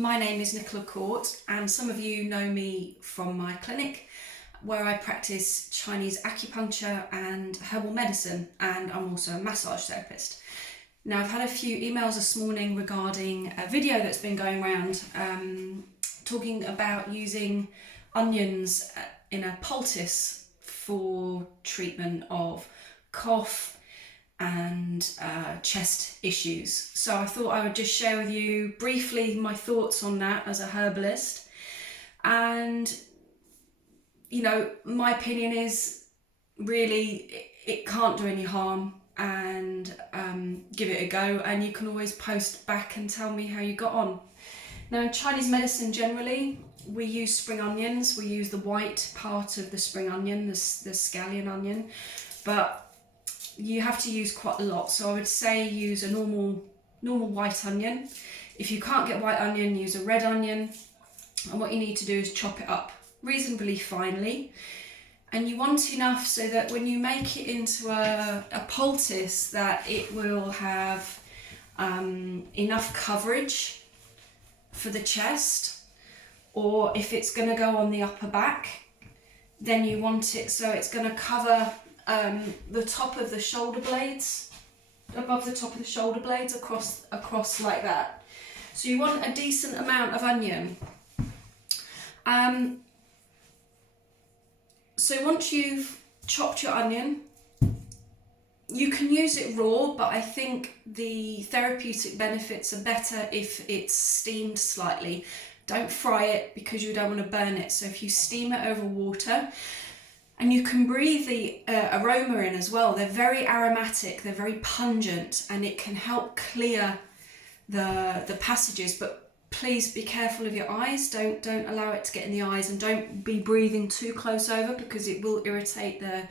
My name is Nicola Court, and some of you know me from my clinic where I practice Chinese acupuncture and herbal medicine, and I'm also a massage therapist. Now, I've had a few emails this morning regarding a video that's been going around talking about using onions in a poultice for treatment of cough and chest issues. So I thought I would just share with you briefly my thoughts on that as a herbalist. And, you know, my opinion is really it can't do any harm, and give it a go, and you can always post back and tell me how you got on. Now, in Chinese medicine generally, we use spring onions. We use the white part of the spring onion, the scallion onion, but you have to use quite a lot. So I would say use a normal white onion. If you can't get white onion, use a red onion. And what you need to do is chop it up reasonably finely. And you want enough so that when you make it into a poultice, that it will have enough coverage for the chest. Or if it's going to go on the upper back, then you want it so it's going to cover the top of the shoulder blades, above the top of the shoulder blades, across like that. So you want a decent amount of onion. So once you've chopped your onion, you can use it raw, but I think the therapeutic benefits are better if it's steamed slightly. Don't fry it because you don't want to burn it. So if you steam it over water, and you can breathe the aroma in as well. They're very aromatic, they're very pungent, and it can help clear the passages. But please be careful of your eyes. Don't allow it to get in the eyes, and don't be breathing too close over because it will irritate the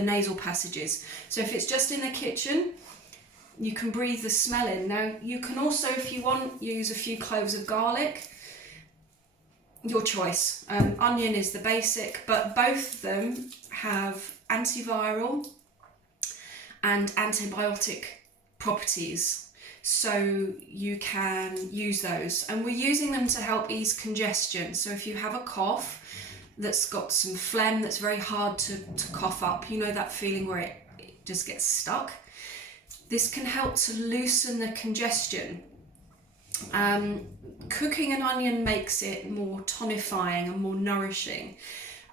nasal passages. So if it's just in the kitchen, you can breathe the smell in. Now, you can also, if you want, use a few cloves of garlic. Your choice. Onion is the basic, but both of them have antiviral and antibiotic properties, so you can use those, and we're using them to help ease congestion. So if you have a cough that's got some phlegm that's very hard to cough up, you know that feeling where it just gets stuck, this can help to loosen the congestion. Cooking an onion makes it more tonifying and more nourishing,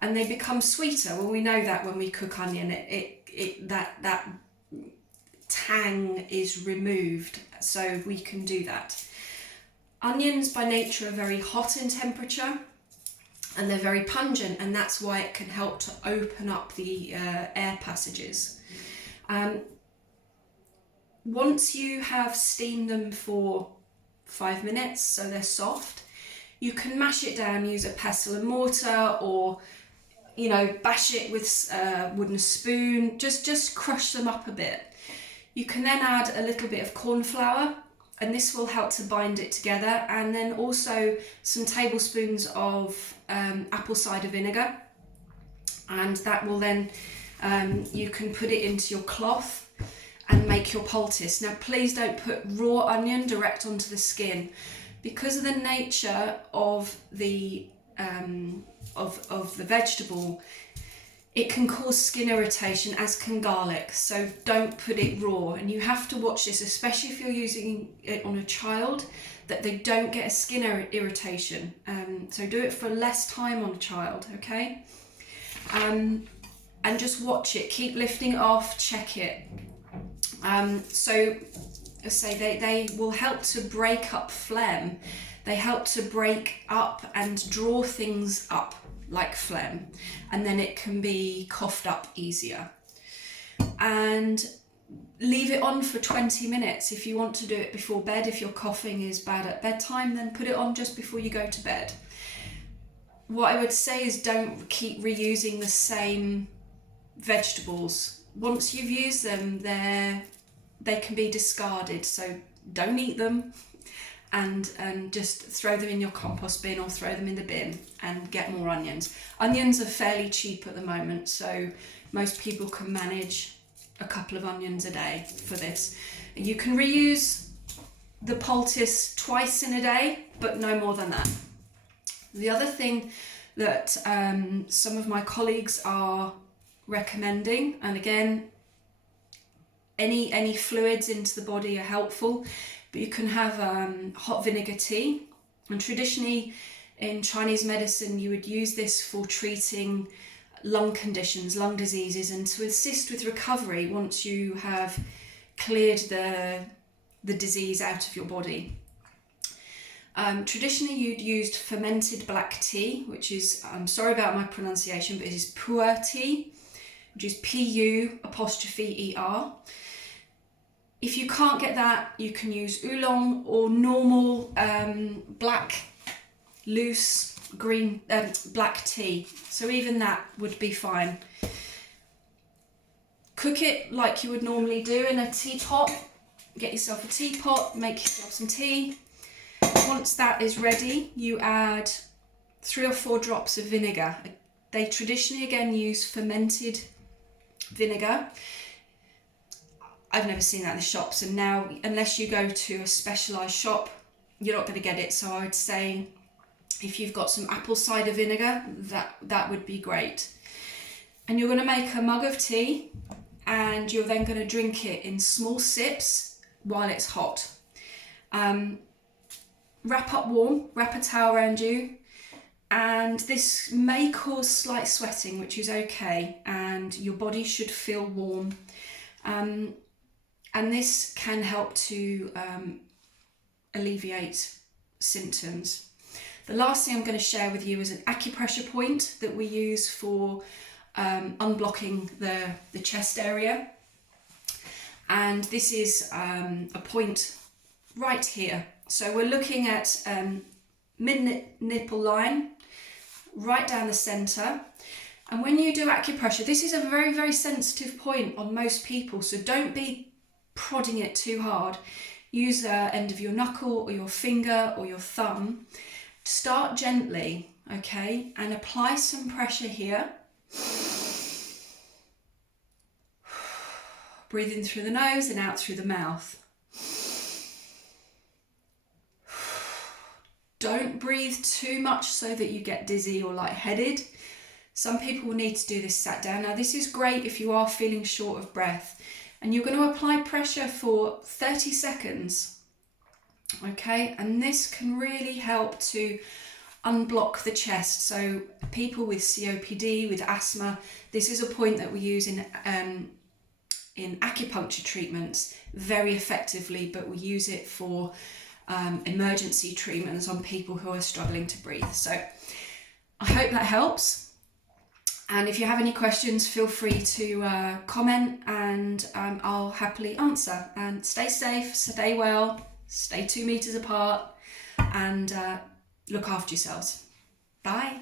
and they become sweeter. Well, we know that when we cook onion, that tang is removed, so we can do that. Onions by nature are very hot in temperature, and they're very pungent, and that's why it can help to open up the air passages. Once you have steamed them for 5 minutes so they're soft, you can mash it down, use a pestle and mortar, or bash it with a wooden spoon. Just crush them up a bit. You can then add a little bit of corn flour, and this will help to bind it together, and then also some tablespoons of apple cider vinegar, and that will then you can put it into your cloth and make your poultice. Now, please don't put raw onion direct onto the skin, because of the nature of the vegetable. It can cause skin irritation, as can garlic. So don't put it raw, and you have to watch this, especially if you're using it on a child, that they don't get a skin irritation. So do it for less time on a child, okay? And just watch it. Keep lifting it off. Check it. So they will help to break up phlegm. They help to break up and draw things up like phlegm, and then it can be coughed up easier. And leave it on for 20 minutes if you want to do it before bed. If your coughing is bad at bedtime, then put it on just before you go to bed. What I would say is don't keep reusing the same vegetables. Once you've used them, they can be discarded, so don't eat them, and just throw them in your compost bin or throw them in the bin and get more onions. Onions are fairly cheap at the moment, so most people can manage a couple of onions a day for this. You can reuse the poultice twice in a day, but no more than that. The other thing that some of my colleagues are recommending, and again, any fluids into the body are helpful, but you can have hot vinegar tea. And traditionally in Chinese medicine, you would use this for treating lung conditions, lung diseases, and to assist with recovery once you have cleared the disease out of your body. Traditionally, you'd used fermented black tea, which is, I'm sorry about my pronunciation, but it is pu'er tea, which is P-U''er. If you can't get that, you can use oolong or normal black, loose, green, black tea. So even that would be fine. Cook it like you would normally do in a teapot. Get yourself a teapot, make yourself some tea. Once that is ready, you add 3 or 4 drops of vinegar. They traditionally again use fermented vinegar. I've never seen that in the shops, and now unless you go to a specialised shop, you're not going to get it. So I would say if you've got some apple cider vinegar, that would be great. And you're going to make a mug of tea, and you're then going to drink it in small sips while it's hot. Wrap up warm, wrap a towel around you, and this may cause slight sweating, which is okay, and your body should feel warm. And this can help to alleviate symptoms. The last thing I'm going to share with you is an acupressure point that we use for unblocking the chest area. And this is a point right here. So we're looking at mid-nipple line, right down the centre. And when you do acupressure, this is a very, very sensitive point on most people, so don't be prodding it too hard. Use the end of your knuckle or your finger or your thumb. Start gently, okay, and apply some pressure here. Breathe in through the nose and out through the mouth. Don't breathe too much so that you get dizzy or lightheaded. Some people will need to do this sat down. Now this is great if you are feeling short of breath, and you're going to apply pressure for 30 seconds. Okay, and this can really help to unblock the chest. So people with COPD, with asthma, this is a point that we use in acupuncture treatments very effectively, but we use it for emergency treatments on people who are struggling to breathe. So I hope that helps. And if you have any questions, feel free to comment, and I'll happily answer. And stay safe, stay well, stay 2 meters apart, and look after yourselves. Bye.